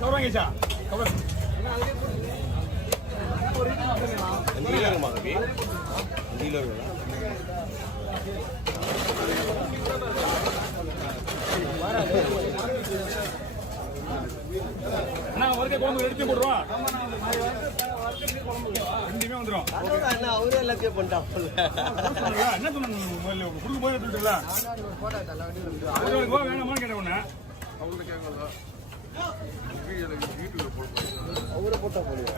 Cover வாங்கிச்சா cover ஒருக்கே குழம்பு எடுத்து போடுறோம் ரெண்டுமே வந்துடும் அவரே எல்லாத்தையும் பண்ணிட்டான் என்ன சொன்ன கொடுக்கும் போது எடுத்துல வேணாமான்னு கேட்டேன் உன்ன அவர்கிட்ட கேட்கல அவரை போட்டா போடுவோம்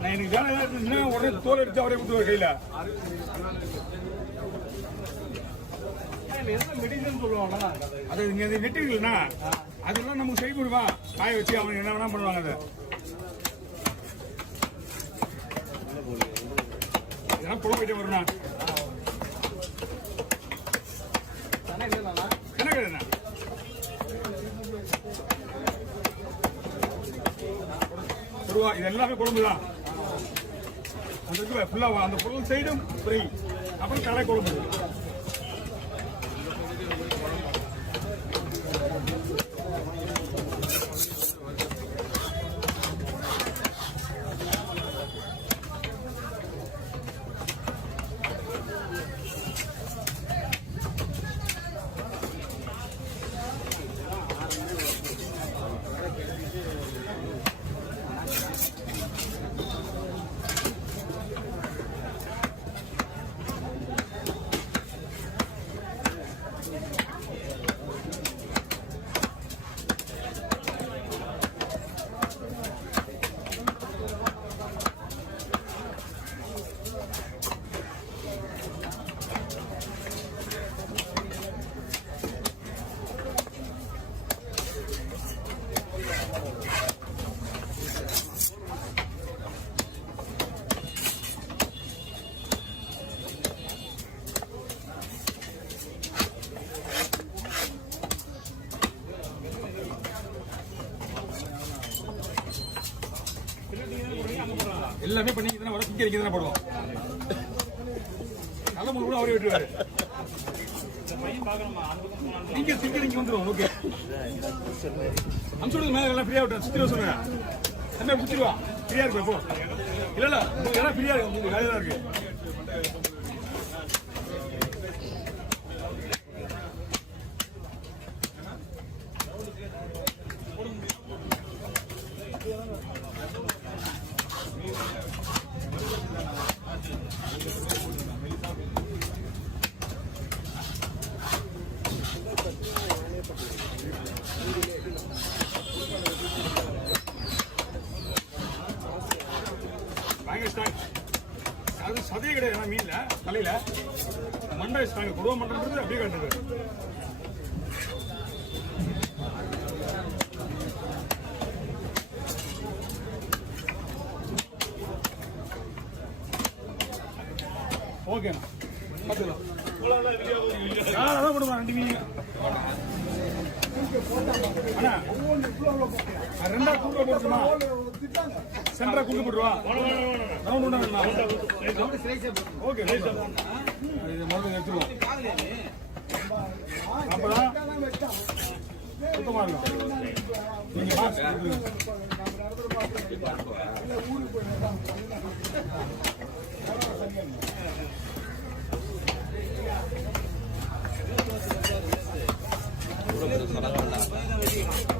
நான் எனக்கு வேலை ஏதாவது உடனே தோல் எடுத்து அவரே கொடுத்து கையில மெடிசன் சொல்லுவாங்க அது இங்க நெட்டுங்களா அதெல்லாம் நமக்கு சரி பண்ணுவான் காய வச்சு அவங்க என்ன வேணா பண்ணுவாங்க அதை இதெல்லாம் குழம்பு போயிட்டு வரும்ண்ணா என்ன கிடையாது இது எல்லாமே குழம்பு தான் அந்த இருக்கு ஃபுல்லா அந்த பொருள் சைடும் ஃப்ரை அப்புறம் கடை குழம்பு எல்லாமே பண்ணி வர சிக்கன் இங்கே தானே போடுவோம் நல்ல முழு கூட அவரே விட்டுருவாரு நீங்க சிக்கன் இங்கே வந்துடும் ஓகே அம்சோடுக்கு மேலே எல்லாம் ஃப்ரீயா விட்டு சுத்திடுவா சொல்லுங்க என்ன சுத்திடுவா ஃப்ரீயா இருக்கு இப்போ இல்ல இல்ல எல்லாம் ஃப்ரீயா இருக்கு உங்களுக்கு வேலை தான் இருக்கு அது சதையே கிடையாது மீன்ல தலையில மண்டை வச்சுட்டாங்க குடும்ப மண்டன்றது அப்படியே காட்டுது ஓகேண்ணா பார்த்துக்கலாம் அதான் போடுமா 2 மீன் அண்ணா ரெண்டா கூட்டு போட்டுமா சென்டரா கூட்டு போட்டுருவா ஓகே இது மருந்து எடுத்துருவோம் அப்பதான் சுத்தமா இருக்கும் நீங்க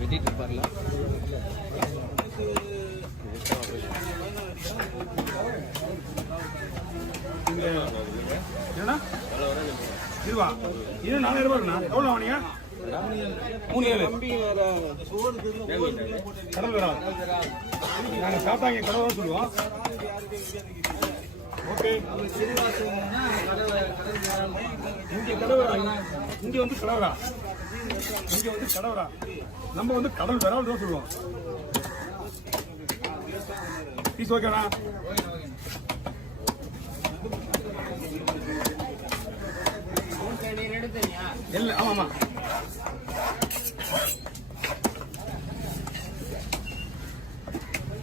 வெட்டிட்டு இருப்பார்ல என்னடா இதுவா இது 4000 ரூபாய்ண்ணா எவ்வளோ வாங்கினீங்க 37 கடல் வரா நாங்கள் சாப்பிட்டாங்க கடல் தான் சொல்லுவோம் ஓகே இங்கே கடவுரா இங்கே வந்து கடவுரா இங்கே வந்து கடவுரா நம்ம வந்து கடல் விரால் தான் சொல்லுவோம் பீஸ் ஓகேண்ணா இல்லை ஆமாம்மா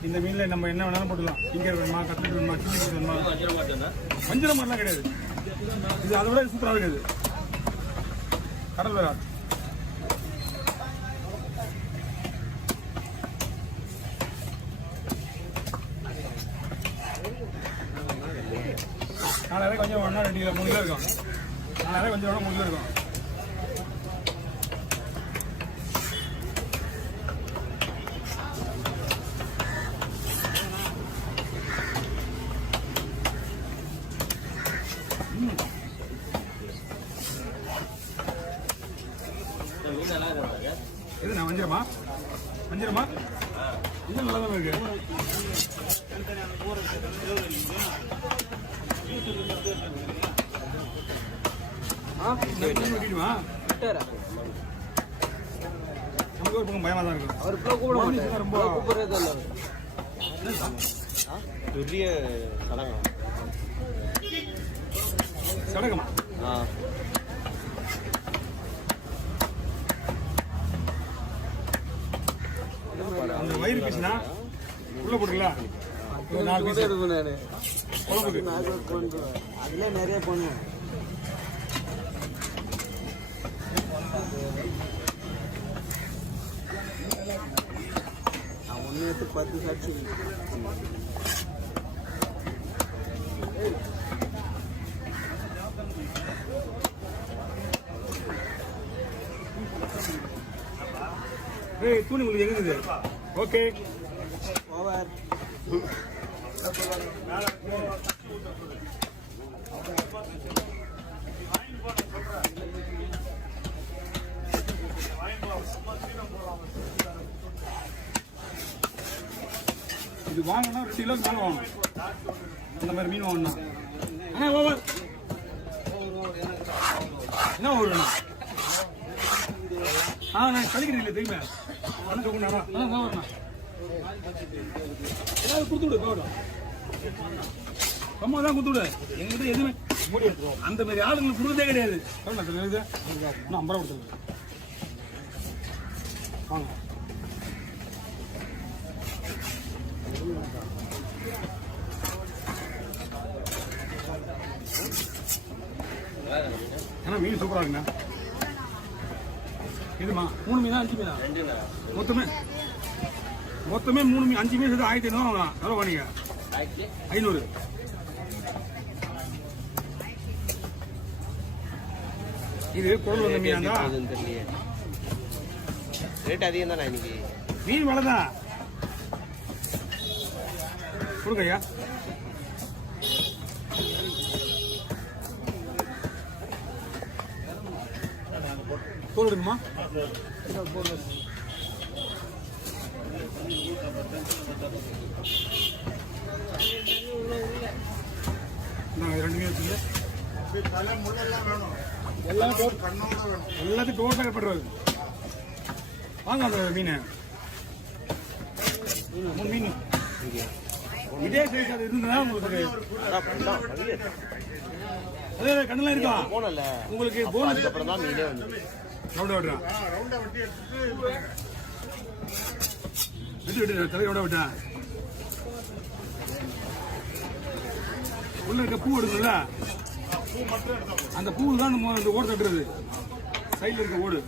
இந்த மீன்ல நம்ம என்ன வேணாலும் போட்டுக்கலாம். இங்க வேணுமா, கட்லெட் வேணுமா, சில்லி வேணுமா, வஞ்சிர மாதிரிலாம் கிடையாது. இது அதை விட சூப்பராக இருக்குது. கடல் வேற நாலாயிரம் கொஞ்சம் வேணா 2 கிலோ 3 கிலோ இருக்கும். 4000 கொஞ்சம் வேணா 3 கிலோ இருக்கும். எது நான் வஞ்சிரமா இது நல்லா தான் இருக்கு. வெட்டிடுமா நமக்கு ஒரு பக்கம் பயமா தான் இருக்கும். அவர் கூட ரொம்ப பெரிய சடங்கம் சடகமா அந்த வயிறு பீஸ்னா உள்ள போட்டுக்கலாம். ஒரு 4 பீஸ் இருக்கும். நான் குழம்புக்கு அதுல நிறைய பண்ணுவேன். நான் 1 எடுத்து 10 சாட்சி. ஏய் தூணி உங்களுக்கு எங்க இருக்குது? Okay over. இது வாங்கினா 2 கிலோ மேலே வாங்கணும். இந்த மாதிரி மீன் வாங்கணும். ஆனால் ஓவர் என்ன ஓவர் வேணும்? நான் கழிக்கிறேன் இல்லை தெரியுமா? வந்து சொல்லுங்கண்ணா. ஓவர்ண்ணா ஏதாவது கொடுத்து விடு. போகட்டும் அம்மா தான் கொடுத்து விடு. எங்கிட்ட எதுவுமே அந்த மாதிரி ஆளுங்களுக்கு கொடுத்ததே கிடையாது. இன்னும் 50 ரூபா கொடுத்துருங்க. வாங்க ஏன்னா மீன் சூப்பராக இருக்குண்ணா. இதுமா 3 மீனா 5 மீனா? மொத்தமே 3 மீன் 5 மீன் சேர்த்து 1500 வாங்கலாம். எவ்வளோ வாங்க? 500. இது குழம்பு வந்த மீனா தான். ரேட் அதிகம் தானே இன்னைக்கு? மீன் விலை தான். கொடுங்க ஐயா. தோல் எடுக்குமா? நாங்கள் 2 மீன் வச்சுங்க. எல்லாத்தையும் டோட்டலாக கட்டுறது. வாங்க அந்த மீன் 3 மீன் இதே சைஸ் அது இருந்தா உங்களுக்கு அதே கண்ணெல்லாம் இருக்கா? போனல உங்களுக்கு போனஸ் அப்புறம் தான் மீனே வந்து ரவுண்டா விட்டு தலையோட விட்டா உள்ள இருக்க பூ எடுக்கல. அந்த பூ தான் இந்த ஓடு தட்டுறது. சைட்ல இருக்க ஓடு